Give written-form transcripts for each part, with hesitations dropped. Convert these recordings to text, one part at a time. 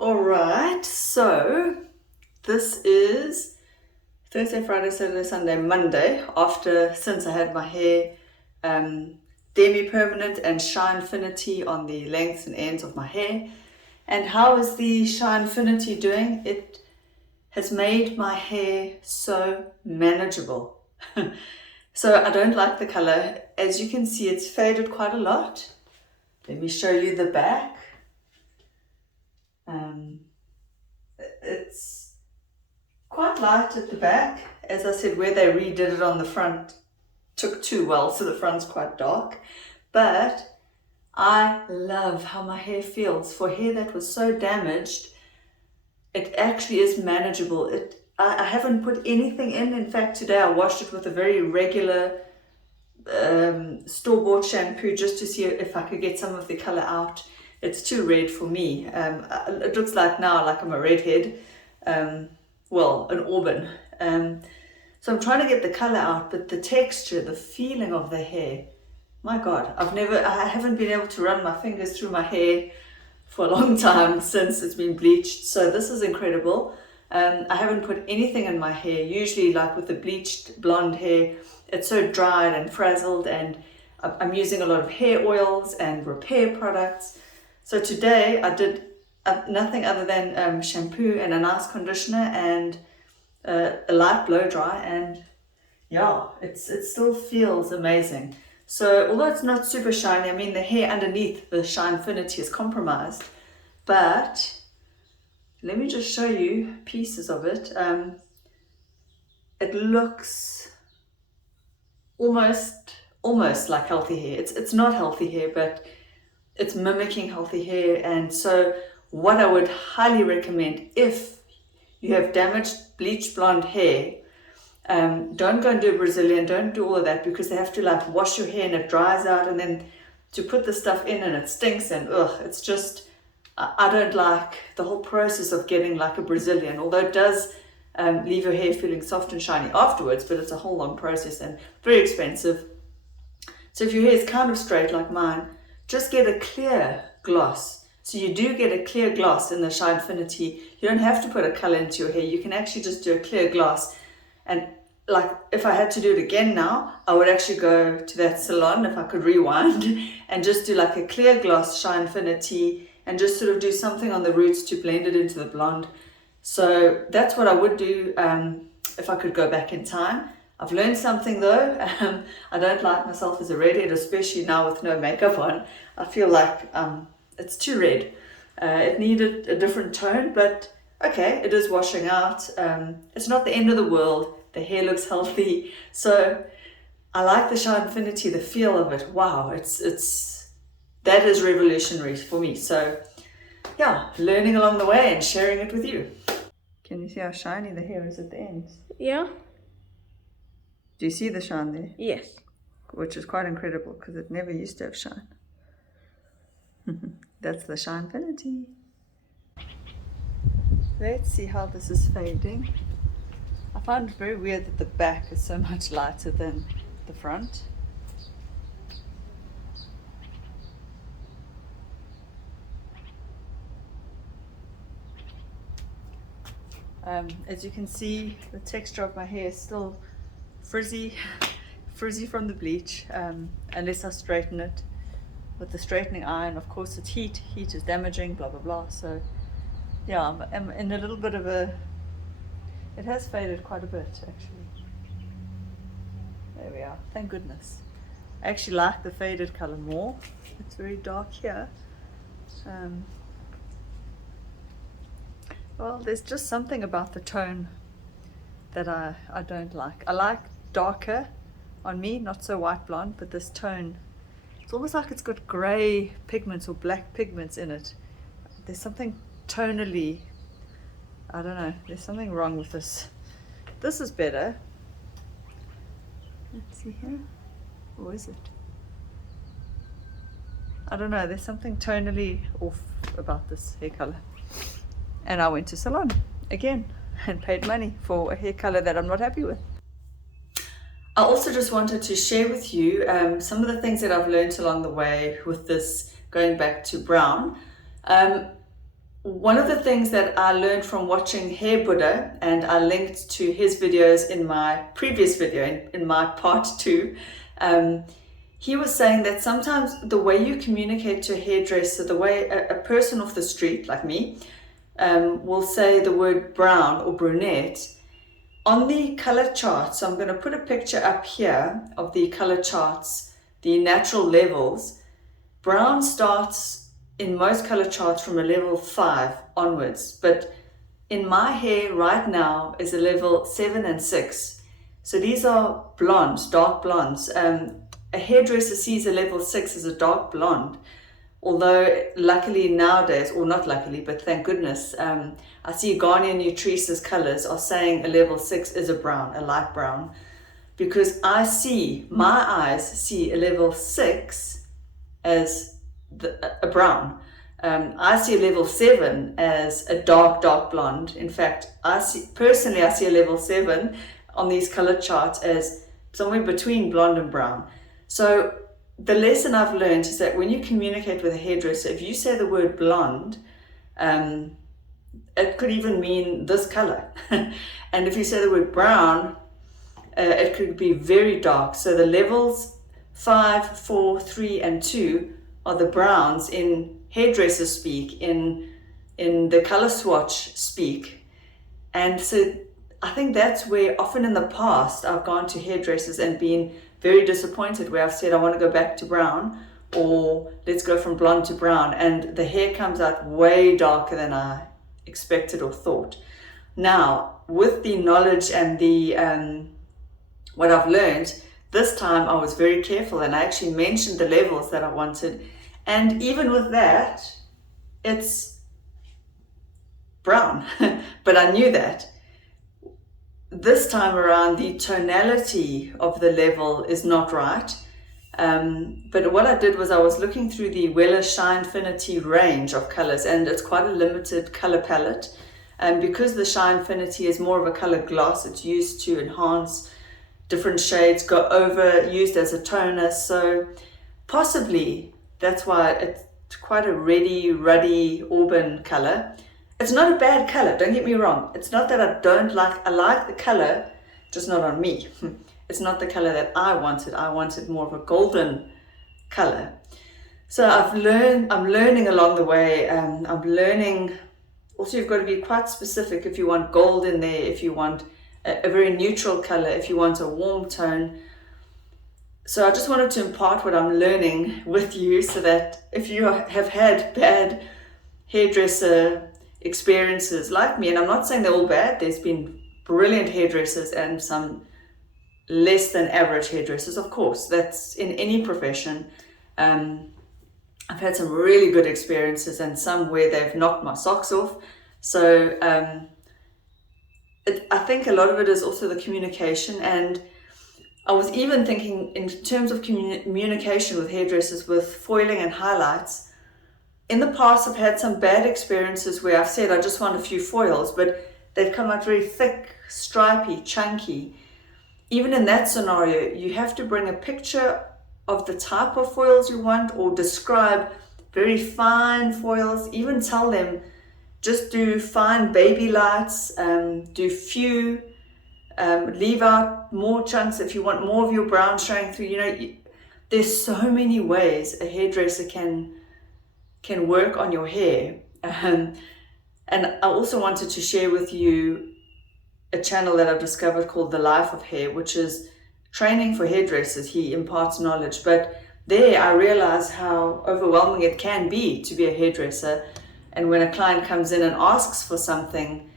All right, so this is Thursday, Friday, Saturday, Sunday, Monday, since I had my hair demi-permanent and Shinefinity on the lengths and ends of my hair. And how is the Shinefinity doing? It has made my hair so manageable. So I don't like the color. As you can see, it's faded quite a lot. Let me show you the back. It's quite light at the back. As I said, where they redid it on the front took too well, so the front's quite dark. But I love how my hair feels. For hair that was so damaged, it actually is manageable. I haven't put anything in. In fact, today I washed it with a very regular store-bought shampoo just to see if I could get some of the color out. It's too red for me. It looks like now like I'm a redhead, well, an auburn. So I'm trying to get the color out, but the texture, the feeling of the hair, my God, I haven't been able to run my fingers through my hair for a long time since it's been bleached. So this is incredible. I haven't put anything in my hair. Usually, like with the bleached blonde hair, it's so dried and frazzled, and I'm using a lot of hair oils and repair products. So today I did nothing other than shampoo and a nice conditioner and a light blow dry, and yeah, it still feels amazing. So although it's not super shiny, I mean the hair underneath the Shinefinity is compromised, but let me just show you pieces of it. It looks almost like healthy hair. It's not healthy hair, but it's mimicking healthy hair. And so what I would highly recommend, if you have damaged bleached blonde hair, don't go and do a Brazilian, don't do all of that, because they have to like wash your hair and it dries out, and then to put the stuff in and it stinks, and it's just, I don't like the whole process of getting like a Brazilian, although it does leave your hair feeling soft and shiny afterwards, but it's a whole long process and very expensive. So if your hair is kind of straight like mine, just get a clear gloss. So you do get a clear gloss in the Shinefinity. You don't have to put a color into your hair. You can actually just do a clear gloss. And like if I had to do it again now, I would actually go to that salon, if I could rewind, and just do like a clear gloss Shinefinity and just sort of do something on the roots to blend it into the blonde. So that's what I would do if I could go back in time. I've learned something though. I don't like myself as a redhead, especially now with no makeup on. I feel like it's too red. It needed a different tone, but okay, it is washing out. It's not the end of the world. The hair looks healthy. So I like the Shinefinity, the feel of it. Wow, that is revolutionary for me. So yeah, learning along the way and sharing it with you. Can you see how shiny the hair is at the ends? Yeah. Do you see the shine there? Yes. Which is quite incredible because it never used to have shine. That's the Shinefinity. Let's see how this is fading. I find it very weird that the back is so much lighter than the front. As you can see, the texture of my hair is still frizzy from the bleach, unless I straighten it with the straightening iron. Of course, it's heat is damaging, blah blah blah. So yeah, I'm in a little bit of a, it has faded quite a bit actually. There we are, thank goodness. I actually like the faded color more. It's very dark here. Well, there's just something about the tone that I don't like. I like darker on me, not so white blonde, but this tone, it's almost like it's got gray pigments or black pigments in it. There's something tonally, I don't know, there's something wrong with this. This is better. Let's see here. Or is it? I don't know, there's something tonally off about this hair color. And I went to salon again and paid money for a hair color that I'm not happy with. I also just wanted to share with you some of the things that I've learned along the way with this going back to brown. one of the things that I learned from watching Hair Buddha, and I linked to his videos in my previous video, in my part 2, he was saying that sometimes the way you communicate to a hairdresser, the way a person off the street like me will say the word brown or brunette, on the color chart, so I'm going to put a picture up here of the color charts, the natural levels. Brown starts in most color charts from a level 5 onwards, but in my hair right now is a level 7 and 6. So these are blondes, dark blondes. A hairdresser sees a level 6 as a dark blonde, although luckily nowadays, or not luckily, but thank goodness, I see Garnier Nutrice's colors are saying a level 6 is a brown, a light brown, because my eyes see a level 6 as a brown. I see a level 7 as a dark blonde. In fact, I see a level 7 on these color charts as somewhere between blonde and brown. So the lesson I've learned is that when you communicate with a hairdresser, if you say the word blonde, it could even mean this color. And if you say the word brown, it could be very dark. So the levels 5, 4, 3, and 2 are the browns in hairdresser speak, in the color swatch speak. And so I think that's where often in the past I've gone to hairdressers and been very disappointed, where I've said I want to go back to brown, or let's go from blonde to brown, and the hair comes out way darker than I expected or thought. Now, with the knowledge and the what I've learned, this time I was very careful and I actually mentioned the levels that I wanted, and even with that, it's brown. But I knew that. This time around, the tonality of the level is not right. But what I did was I was looking through the Wella Shinefinity range of colors, and it's quite a limited color palette. And because the Shinefinity is more of a color gloss, it's used to enhance different shades, go over, used as a toner. So possibly that's why it's quite a reddy, ruddy auburn color. It's not a bad color, don't get me wrong. It's not that I like the color, just not on me. It's not the color that I wanted. I wanted more of a golden color. So I'm learning along the way. I'm learning, also you've got to be quite specific if you want gold in there, if you want a very neutral color, if you want a warm tone. So I just wanted to impart what I'm learning with you, so that if you have had bad hairdresser experiences like me, and I'm not saying they're all bad, there's been brilliant hairdressers and some less than average hairdressers, of course, that's in any profession. I've had some really good experiences and some where they've knocked my socks off. So I think a lot of it is also the communication, and I was even thinking in terms of communication with hairdressers with foiling and highlights. In the past, I've had some bad experiences where I've said I just want a few foils, but they've come out very thick, stripy, chunky. Even in that scenario, you have to bring a picture of the type of foils you want, or describe very fine foils. Even tell them, just do fine baby lights, do few, leave out more chunks if you want more of your brown showing through. There's so many ways a hairdresser can work on your hair. And I also wanted to share with you a channel that I've discovered called The Life of Hair, which is training for hairdressers. He imparts knowledge, but there I realize how overwhelming it can be to be a hairdresser. And when a client comes in and asks for something,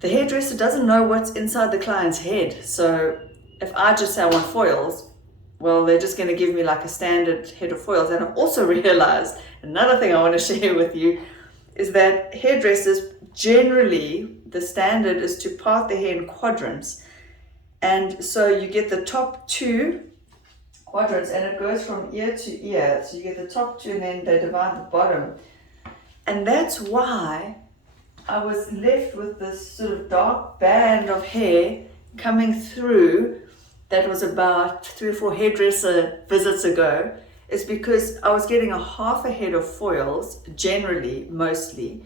the hairdresser doesn't know what's inside the client's head. So if I just say I want foils, well, they're just going to give me like a standard head of foils. And I've also realized, another thing I want to share with you, is that hairdressers, generally, the standard is to part the hair in quadrants. And so you get the top 2 quadrants, and it goes from ear to ear. So you get the top 2, and then they divide the bottom. And that's why I was left with this sort of dark band of hair coming through that was about 3 or 4 hairdresser visits ago. is because I was getting a half a head of foils, generally, mostly.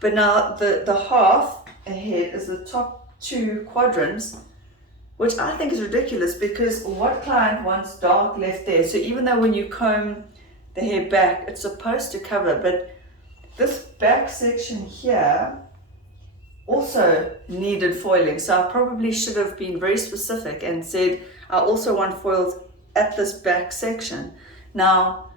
But now the half a head is the top 2 quadrants, which I think is ridiculous, because what client wants dark left there? So even though when you comb the hair back, it's supposed to cover, but this back section here also needed foiling. So I probably should have been very specific and said, I also want foils at this back section. Now,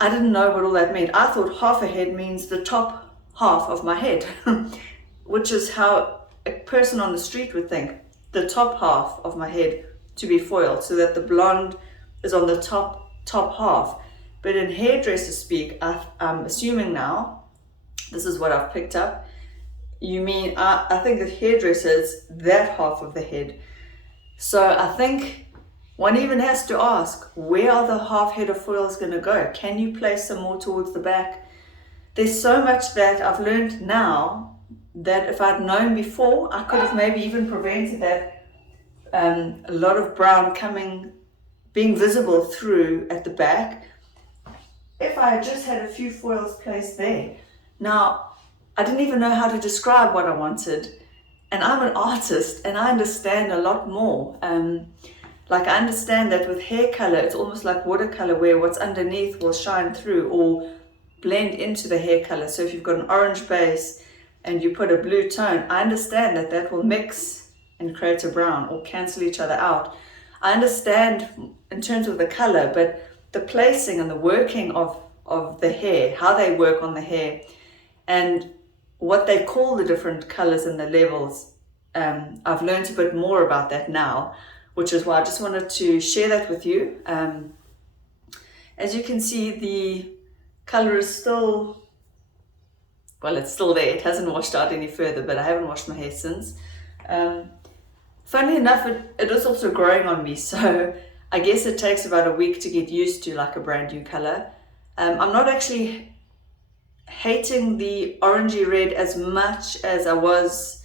I didn't know what all that meant. I thought half a head means the top half of my head, which is how a person on the street would think, the top half of my head to be foiled, so that the blonde is on the top half. But in hairdresser speak, I'm assuming now, this is what I've picked up, you mean, I think the hairdresser is that half of the head. So I think one even has to ask, where are the half head of foils going to go? Can you place some more towards the back? There's so much that I've learned now that if I'd known before, I could have maybe even prevented that a lot of brown being visible through at the back, if I had just had a few foils placed there. Now, I didn't even know how to describe what I wanted, and I'm an artist and I understand a lot more. Like, I understand that with hair color, it's almost like watercolor, where what's underneath will shine through or blend into the hair color. So if you've got an orange base and you put a blue tone, I understand that that will mix and create a brown or cancel each other out. I understand in terms of the color, but the placing and the working of the hair, how they work on the hair, and what they call the different colors and the levels, I've learned a bit more about that now, which is why I just wanted to share that with you. As you can see, the color is still, well, it's still there. It hasn't washed out any further, but I haven't washed my hair since. Funnily enough, it is also growing on me, so I guess it takes about a week to get used to like a brand new color. I'm not actually hating the orangey red as much as I was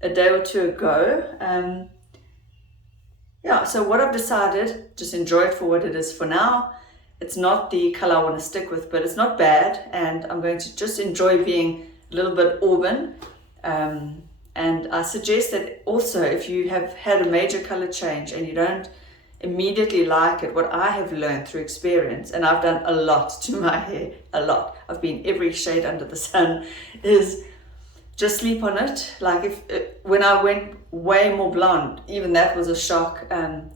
a day or two ago. Yeah, so what I've decided, just enjoy it for what it is for now. It's not the color I want to stick with, but it's not bad, and I'm going to just enjoy being a little bit auburn. And I suggest that also, if you have had a major color change and you don't immediately like it, what I have learned through experience, and I've done a lot to my hair, a lot, I've been every shade under the sun, is just sleep on it. Like when I went way more blonde, even that was a shock.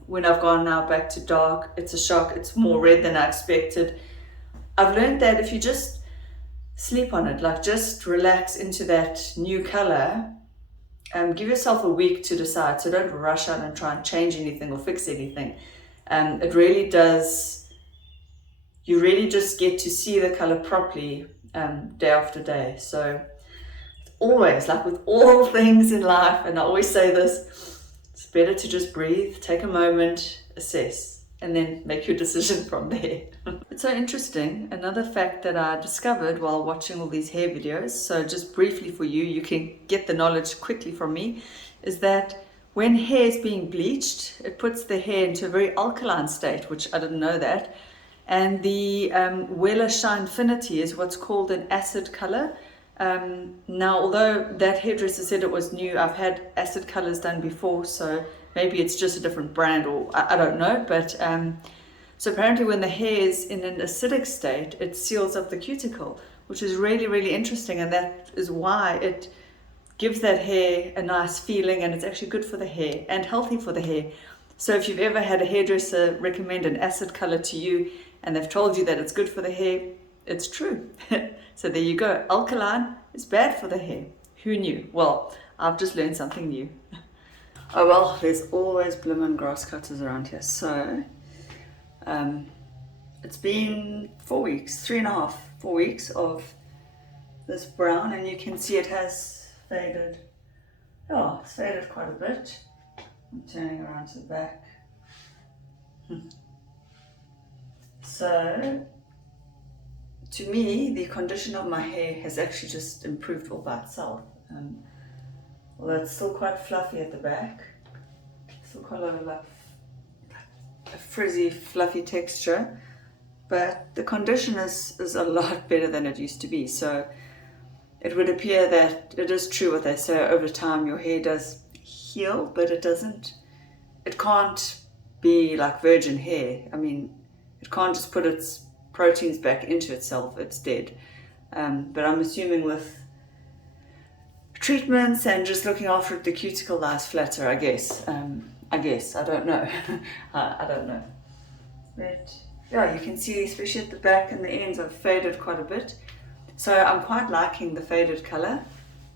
When I've gone now back to dark, it's a shock. It's more red than I expected. I've learned that if you just sleep on it, like just relax into that new color, give yourself a week to decide. So don't rush out and try and change anything or fix anything. It really does, you really just get to see the color properly day after day. So always, like with all things in life, and I always say this, it's better to just breathe, take a moment, assess, and then make your decision from there. It's so interesting. Another fact that I discovered while watching all these hair videos, so just briefly for you, you can get the knowledge quickly from me, is that when hair is being bleached, it puts the hair into a very alkaline state, which I didn't know that. And the Wella Shinefinity is what's called an acid color. Now, although that hairdresser said it was new, I've had acid colors done before, so maybe it's just a different brand, or I don't know. But so apparently when the hair is in an acidic state, it seals up the cuticle, which is really, really interesting, and that is why it gives that hair a nice feeling, and it's actually good for the hair and healthy for the hair. So if you've ever had a hairdresser recommend an acid color to you and they've told you that it's good for the hair, it's true. So there you go. Alkaline is bad for the hair. Who knew? Well, I've just learned something new. Oh well, there's always bloomin' grass cutters around here. So it's been 4 weeks, 3.5, 4 weeks of this brown, and you can see it has faded. Oh, it's faded quite a bit. I'm turning around to the back. So to me, the condition of my hair has actually just improved all by itself. Although it's still quite fluffy at the back, still quite a frizzy, fluffy texture. but the condition is a lot better than it used to be. So it would appear that it is true what they say, over time your hair does heal, but it can't be like virgin hair. I mean, it can't just put its proteins back into itself, it's dead. But I'm assuming with treatments and just looking after it, the cuticle lies flatter, I guess. I don't know. I don't know. But yeah, you can see, especially at the back and the ends, I've faded quite a bit. So I'm quite liking the faded color.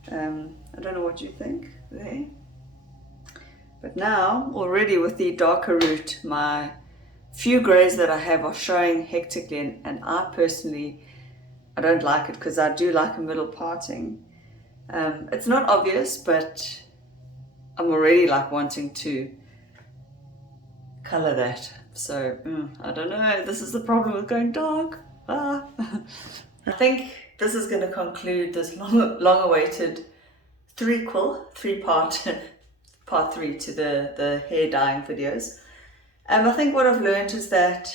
I don't know what you think there. But now, already with the darker root, my few grays that I have are showing hectically, and I personally, I don't like it because I do like a middle parting. It's not obvious, but I'm already like wanting to color that. So I don't know, this is the problem with going dark. I think this is going to conclude this long-awaited three-part part 3 to the hair dyeing videos. I think what I've learned is that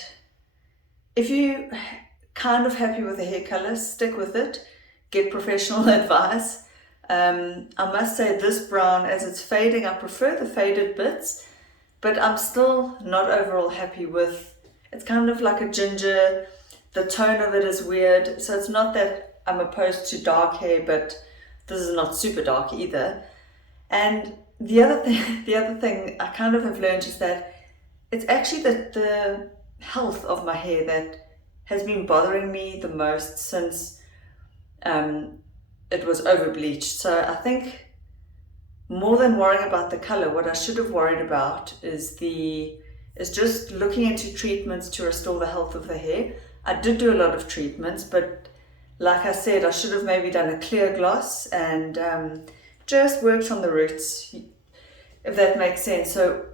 if you kind of happy with the hair color, stick with it, get professional advice. I must say this brown, as it's fading, I prefer the faded bits, but I'm still not overall happy with, it's kind of like a ginger, the tone of it is weird, so it's not that I'm opposed to dark hair, but this is not super dark either. And the other thing I kind of have learned is that it's actually the health of my hair that has been bothering me the most since it was over bleached. So I think more than worrying about the color, what I should have worried about is just looking into treatments to restore the health of the hair. I did do a lot of treatments, but like I said, I should have maybe done a clear gloss and just worked on the roots, if that makes sense. So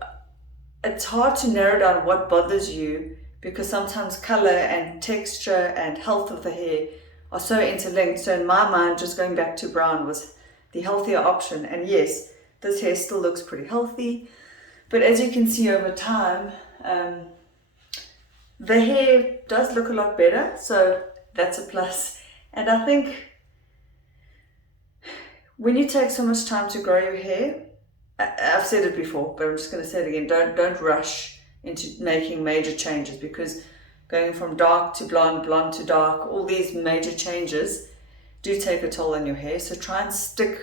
it's hard to narrow down what bothers you, because sometimes color and texture and health of the hair are so interlinked. So in my mind, just going back to brown was the healthier option. And yes, this hair still looks pretty healthy, but as you can see over time, the hair does look a lot better, so that's a plus. And I think when you take so much time to grow your hair, I've said it before, but I'm just going to say it again, don't rush into making major changes, because going from dark to blonde, blonde to dark, all these major changes do take a toll on your hair. So try and stick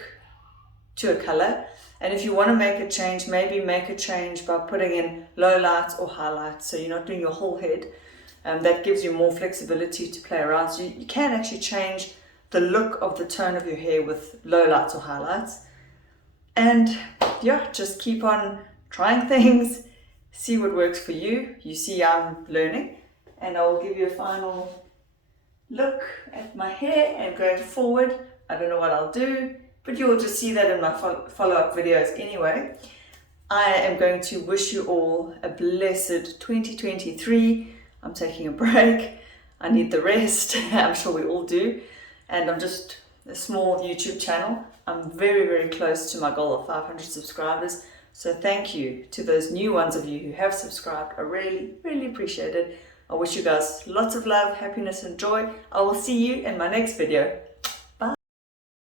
to a color. And if you want to make a change, maybe make a change by putting in low lights or highlights, so you're not doing your whole head. That gives you more flexibility to play around. So you can actually change the look of the tone of your hair with low lights or highlights. And yeah, just keep on trying things, see what works for you. You see I'm learning, and I will give you a final look at my hair and going forward. I don't know what I'll do, but you'll just see that in my follow-up videos anyway. I am going to wish you all a blessed 2023. I'm taking a break. I need the rest. I'm sure we all do. And I'm just a small YouTube channel. I'm very, very close to my goal of 500 subscribers. So thank you to those new ones of you who have subscribed. I really, really appreciate it. I wish you guys lots of love, happiness, and joy. I will see you in my next video.